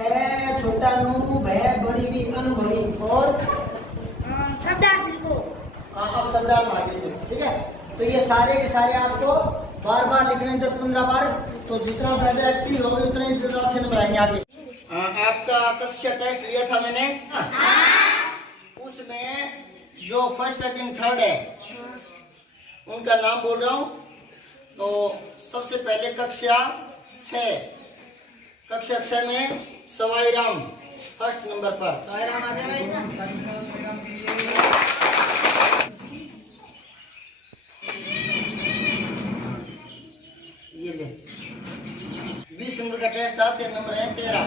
ए छोटा नू भय बड़ी भी अनबड़ी और सरदार लिखो। अब सरदार आगे लिखो, ठीक है। तो ये सारे के सारे आपको बार बार लिखने 10-15 बार, तो जितना ज्यादा एक्टिव होगे उतने ज्यादा अच्छे नंबर आएंगे आगे। आपका कक्षा टेस्ट लिया था मैंने, उसमें जो फर्स्ट सेकंड थर्ड है उनका नाम बोल रहा हूँ। तो सबसे पहले कक्षा 6 में सवाई राम फर्स्ट नंबर पर। सवाई राम आ जाए ये ले 20 नंबर का टेस्ट था, 3 नंबर है 13,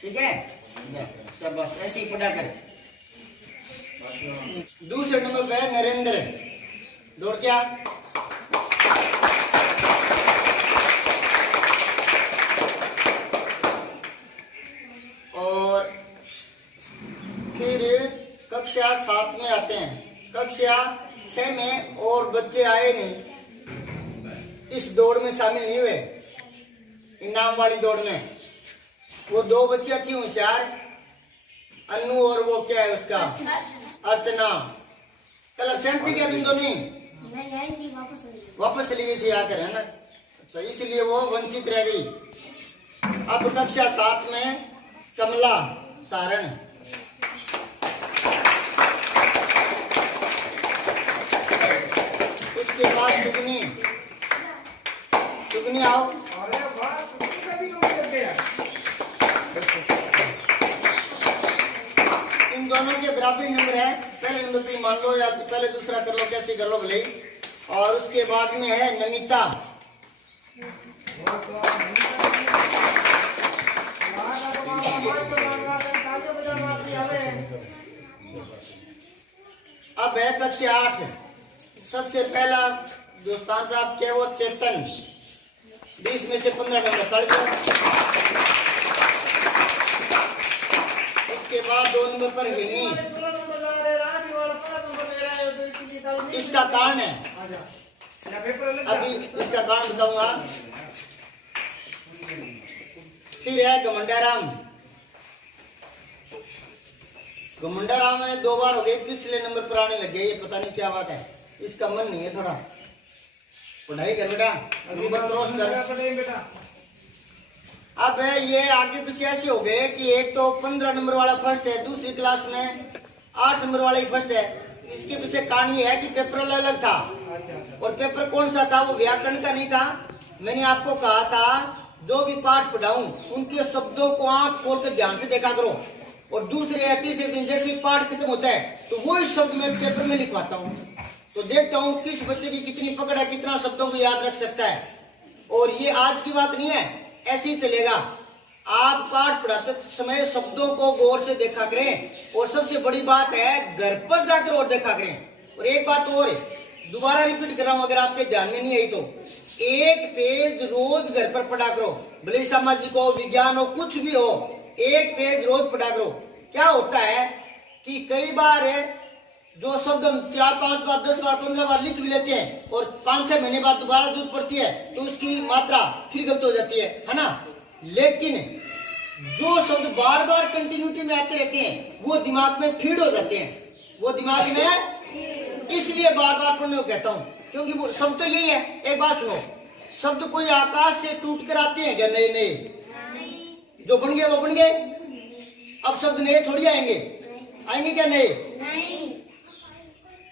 ठीक है। सब बस ऐसे ही पढ़ा कर। दूसरे नंबर पे है नरेंद्र, दौड़ क्या। और फिर कक्षा 7 में आते हैं। कक्षा 6 में और बच्चे आए नहीं, इस दौड़ में शामिल नहीं हुए, इनाम वाली दौड़ में। वो 2 बच्चे थी होशियार, अनु और वो क्या है उसका अर्चना। कल एब्सेंट थी क्या तुम दोनों? नहीं आई थी, वापस चली गई थी आकर, है ना। अच्छा, इसलिए वो वंचित रह गई। अब कक्षा 7 में कमला सारण, उसके बाद सुगनी। सुगनी आओ। इन दोनों के बराबरी नंबर है, पहले नंबर पे मान लो या पहले दूसरा कर लो, कैसे कर लो भले। और उसके बाद में है नमिता। अब है कक्षा 8, सबसे पहला जो स्थान प्राप्त किया वो चेतन, 20 में से 15 नंबर तड़ गया। उसके बाद 2 नंबर पर हेमी, इसका कारण है, अभी इसका कारण बताऊंगा। फिर है घमंडाराम। घमंडाराम है 2 बार हो गए, पिछले नंबर पर आने लग गए, ये पता नहीं क्या बात है, इसका मन नहीं है थोड़ा। पढ़ाई कर बेटा, क्रॉस कर। अब है ये आगे पीछे ऐसे हो गए कि एक तो 15 नंबर वाला फर्स्ट है, दूसरी क्लास में 8 नंबर वाला ही फर्स्ट है। इसके पीछे कहानी है कि पेपर अलग अलग था, और पेपर कौन सा था? वो व्याकरण का नहीं था। मैंने आपको कहा था जो भी पाठ पढ़ाऊं उनके शब्दों को आंख खोल कर ध्यान से देखा करो, और दूसरे या तीसरे दिन जैसे पाठ खत्म होता है तो वही शब्द मैं पेपर में लिखवाता हूँ। तो देखता हूँ किस बच्चे की कितनी पकड़ है, कितना शब्दों को याद रख सकता है। और ये आज की बात नहीं है, ऐसे ही चलेगा। आप पाठ पढ़ाते समय शब्दों को गौर से देखा करें, और सबसे बड़ी बात है घर पर जाकर और देखा करें। और एक बात और दोबारा रिपीट कर रहा हूं, अगर आपके ध्यान में नहीं आई तो, एक पेज रोज घर पर पढ़ा करो, भले सामाजिक हो, विज्ञान हो, कुछ भी हो, एक पेज रोज पढ़ा करो। क्या होता है कि कई बार जो शब्द हम 4-5 बार 10 बार 15 बार लिख भी लेते हैं, और 5-6 महीने बाद दोबारा जरूरत पड़ती है तो उसकी मात्रा फिर गलत हो जाती है ना। लेकिन जो शब्द बार बार कंटिन्यूटी में आते रहते हैं वो दिमाग में फीड हो जाते हैं, वो दिमाग में, इसलिए बार बार पढ़ने को कहता हूँ, क्योंकि वो शब्द तो यही है। एक बात सुनो, शब्द कोई आकाश से टूट कर आते हैं क्या? नए नए जो बन गए वो बन गए। अब शब्द नए थोड़ी आएंगे, आएंगे क्या नए? नहीं।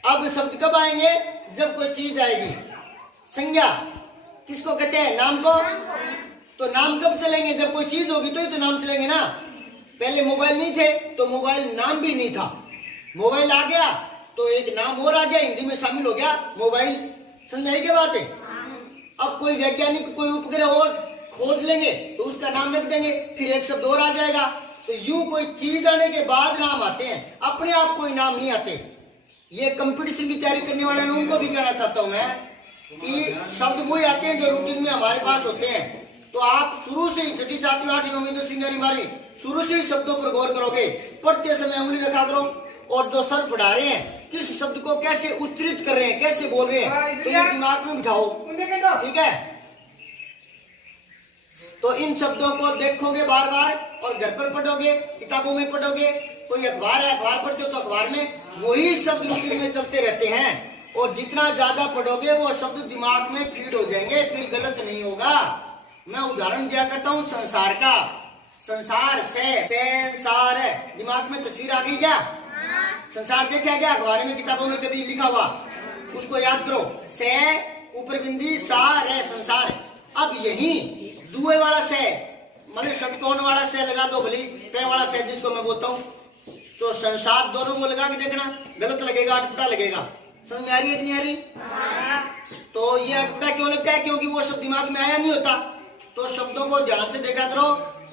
अब शब्द कब आएंगे? जब कोई चीज आएगी। संज्ञा किसको कहते हैं? नाम को। तो नाम कब चलेंगे? जब कोई चीज होगी तो ही तो नाम चलेंगे ना। पहले मोबाइल नहीं थे तो मोबाइल नाम भी नहीं था, मोबाइल आ गया तो एक नाम और आ गया, हिंदी में शामिल हो गया मोबाइल। समझ में आई क्या बात है? अब कोई वैज्ञानिक कोई उपग्रह और खोज लेंगे तो उसका नाम रख देंगे, फिर एक शब्द और आ जाएगा। तो यूं कोई चीज आने के बाद नाम आते हैं, अपने आप कोई नाम नहीं आते। ये कंपटीशन की तैयारी करने वाले हैं उनको भी कहना चाहता हूं मैं कि शब्द वही आते हैं जो रूटीन में हमारे पास होते हैं। तो आप शुरू से ही 6ठी 7वीं 8वीं 9वीं 10वीं 11वीं 12वीं शुरू से ही शब्दों पर गौर करोगे, पढ़ते समय उंगली रखा करो, और जो सर पढ़ा रहे हैं किस शब्द को कैसे उच्चरित कर रहे हैं, कैसे बोल रहे हैं, तो ये दिमाग में बिठाओ, ठीक है। तो इन शब्दों को देखोगे बार बार और घर पर पढ़ोगे, किताबों में पढ़ोगे, कोई अखबार है अखबार पढ़ते हो तो अखबार में वही शब्द रूटीन में चलते रहते हैं। और जितना ज्यादा पढ़ोगे वो शब्द दिमाग में फीड हो जाएंगे, फिर गलत नहीं होगा। मैं उदाहरण दिया करता हूँ संसार का। संसार से संसार है, दिमाग में तस्वीर आ गई क्या? संसार देखा क्या अखबार में किताबों में कभी लिखा हुआ? उसको याद करो, से ऊपर बिंदी सा रे संसार। अब यही दुए वाला से मतलब षटकोण वाला से लगा दो भली, पे वाला से जिसको मैं बोलता हूँ, तो संसार दोनों को लगा के देखना, गलत लगेगा, अटपटा लगेगा। समझ में आ रही है कि नहीं आ रही? तो ये अटपटा क्यों लगता है? क्योंकि वो शब्द दिमाग में आया नहीं होता। तो शब्दों को ध्यान से देखा करो,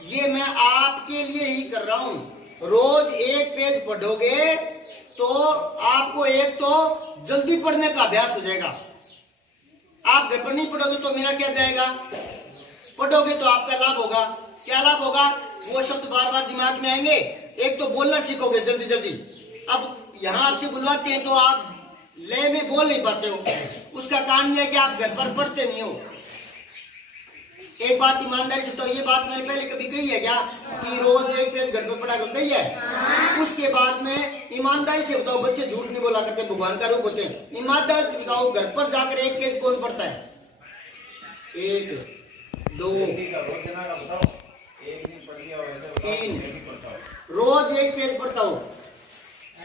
ये मैं आपके लिए ही कर रहा हूं। रोज एक पेज पढ़ोगे तो आपको एक तो जल्दी पढ़ने का अभ्यास हो जाएगा। आप घर पर नहीं पढ़ोगे तो मेरा क्या जाएगा? पढ़ोगे तो आपका लाभ होगा। क्या लाभ होगा? वो शब्द बार बार दिमाग में आएंगे। एक तो बोलना सीखोगे जल्दी जल्दी। अब यहाँ आपसे बुलवाते हैं तो आप ले में बोल नहीं पाते हो। उसका कारण यह है कि आप घर पर पढ़ते नहीं हो। एक बात ईमानदारी से तो, ये बात मैंने पहले कभी कही है क्या कि रोज एक पेज घर पर पढ़ा करो? कही है। उसके बाद में ईमानदारी से बताओ, बच्चे झूठ नहीं बोला करते, भगवान का रूप होते हैं। ईमानदारी से बताओ, घर पर जाकर एक पेज कौन पढ़ता है? एक, दो, तीन, रोज एक पेज पढ़ता हो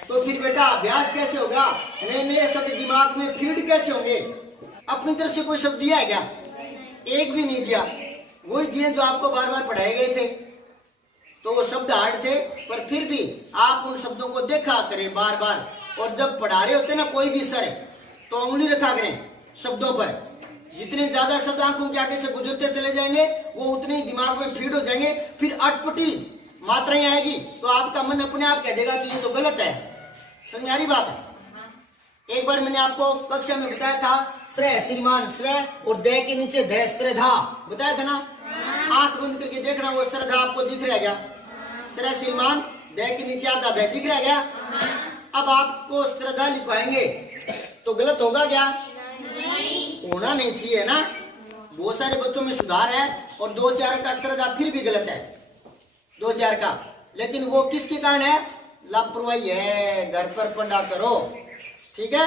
तो फिर बेटा अभ्यास कैसे होगा? नए नए शब्द दिमाग में फीड कैसे होंगे? अपनी तरफ से कोई शब्द दिया है क्या? एक भी नहीं दिया। वही दिए जो आपको बार बार पढ़ाए गए थे। तो वो शब्द हार्ड थे, पर फिर भी आप उन शब्दों को देखा करें बार बार। और जब पढ़ा रहे होते ना कोई भी सर तो उंगली रखा करें शब्दों पर। जितने ज्यादा शब्द आंखों के आगे से गुजरते चले जाएंगे वो उतने ही दिमाग में फीड हो जाएंगे। फिर अटपटी मात्राएं आएगी तो आपका मन अपने आप कह देगा कि ये तो गलत है। समझ में आ रही बात है? एक बार मैंने आपको कक्षा में बताया था, श्रेय श्रीमान श्रेय और दे के नीचे ध श्रद्धा बताया था ना। आंख बंद करके देखना, वो श्रद्धा आपको दिख रहा है क्या? श्रेय श्रीमान दे के नीचे आता ध दिख रहा है क्या? अब आपको श्रद्धा लिखवाएंगे तो गलत होगा क्या? होना नहीं चाहिए ना। बहुत सारे बच्चों में सुधार है और 2-4 का श्रद्धा फिर भी गलत है, 2-4 का। लेकिन वो किसके कारण है? लापरवाही है। घर पर पढ़ा करो, ठीक है।